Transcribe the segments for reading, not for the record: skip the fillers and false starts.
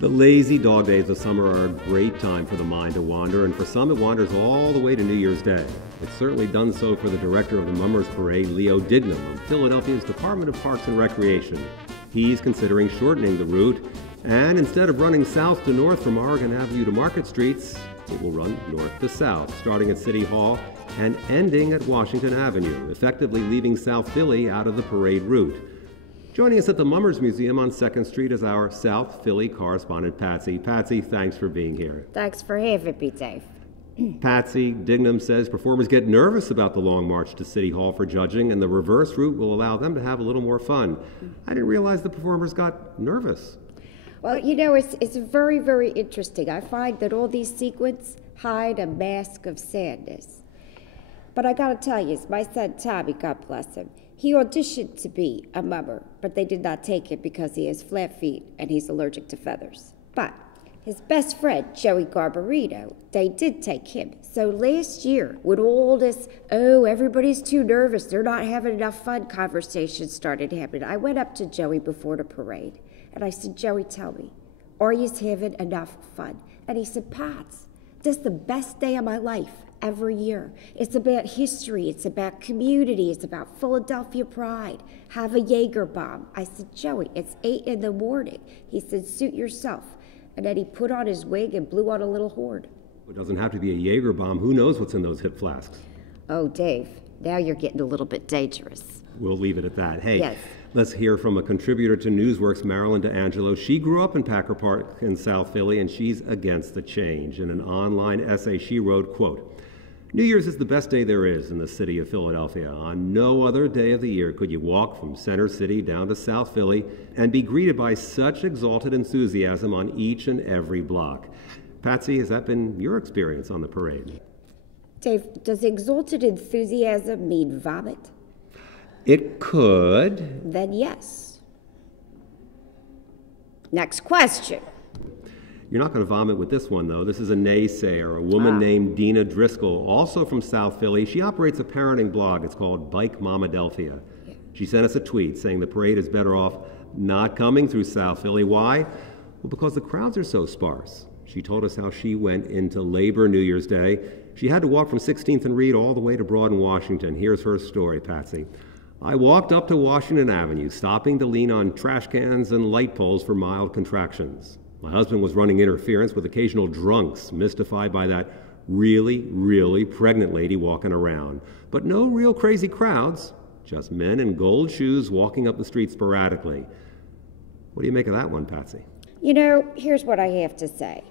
The lazy dog days of summer are a great time for the mind to wander, and for some it wanders all the way to New Year's Day. It's certainly done so for the director of the Mummers Parade, Leo Dignam, of Philadelphia's Department of Parks and Recreation. He's considering shortening the route, and instead of running south to north from Oregon Avenue to Market Streets, it will run north to south, starting at City Hall and ending at Washington Avenue, effectively leaving South Philly out of the parade route. Joining us at the Mummers Museum on 2nd Street is our South Philly correspondent, Patsy. Patsy, thanks for being here. Thanks for having me, Dave. Patsy, Dignam says performers get nervous about the long march to City Hall for judging, and the reverse route will allow them to have a little more fun. I didn't realize the performers got nervous. Well, you know, it's very, very interesting. I find that all these sequins hide a mask of sadness. But I gotta tell you, my son Tommy, God bless him, he auditioned to be a mummer, but they did not take him because he has flat feet and he's allergic to feathers. But his best friend, Joey Garbarino, they did take him. So last year, when all this, oh, everybody's too nervous, they're not having enough fun conversations started happening, I went up to Joey before the parade and I said, Joey, tell me, are you having enough fun? And he said, Pats, this is the best day of my life. Every year. It's about history, it's about community, it's about Philadelphia pride. Have a Jaeger bomb. I said, Joey, it's 8 in the morning. He said, suit yourself. And then he put on his wig and blew on a little horn. It doesn't have to be a Jaeger bomb. Who knows what's in those hip flasks? Oh, Dave, now you're getting a little bit dangerous. We'll leave it at that. Hey, yes. Let's hear from a contributor to Newsworks, Marilyn DiAngelo. She grew up in Packer Park in South Philly, and she's against the change. In an online essay, she wrote, quote, New Year's is the best day there is in the city of Philadelphia. On no other day of the year could you walk from Center City down to South Philly and be greeted by such exalted enthusiasm on each and every block. Patsy, has that been your experience on the parade? Dave, does exalted enthusiasm mean vomit? It could. Then yes. Next question. You're not going to vomit with this one, though. This is a naysayer, a woman named Dena Driscoll, also from South Philly. She operates a parenting blog. It's called bikeMAMAdelphia. Yeah. She sent us a tweet saying the parade is better off not coming through South Philly. Why? Well, because the crowds are so sparse. She told us how she went into labor New Year's Day. She had to walk from 16th and Reed all the way to Broad and Washington. Here's her story, Patsy. I walked up to Washington Avenue, stopping to lean on trash cans and light poles for mild contractions. My husband was running interference with occasional drunks, mystified by that really, really pregnant lady walking around. But no real crazy crowds, just men in gold shoes walking up the street sporadically. What do you make of that one, Patsy? You know, here's what I have to say.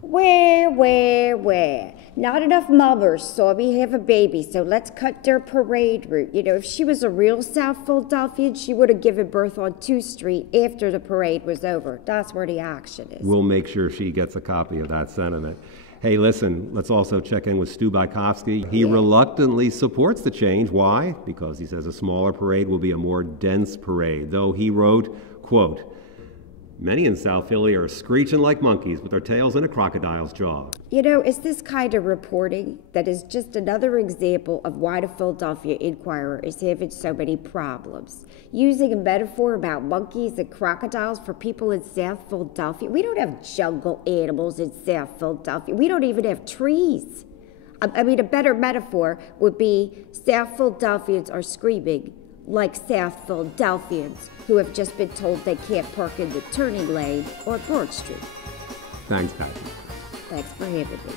Where? Not enough mummers saw me have a baby, so let's cut their parade route. You know, if she was a real South Philadelphian, she would have given birth on 2nd Street after the parade was over. That's where the action is. We'll make sure she gets a copy of that sentiment. Hey, listen, let's also check in with Stoop. He reluctantly supports the change. Why? Because he says a smaller parade will be a more dense parade. Though he wrote, quote, many in South Philly are screeching like monkeys with their tails in a crocodile's jaw. You know, it's this kind of reporting that is just another example of why the Philadelphia Inquirer is having so many problems. Using a metaphor about monkeys and crocodiles for people in South Philadelphia. We don't have jungle animals in South Philadelphia. We don't even have trees. I mean, a better metaphor would be South Philadelphians are screaming like South Philadelphians who have just been told they can't park in the turning lane or Broad Street. Thanks, Patsy. Thanks for having me.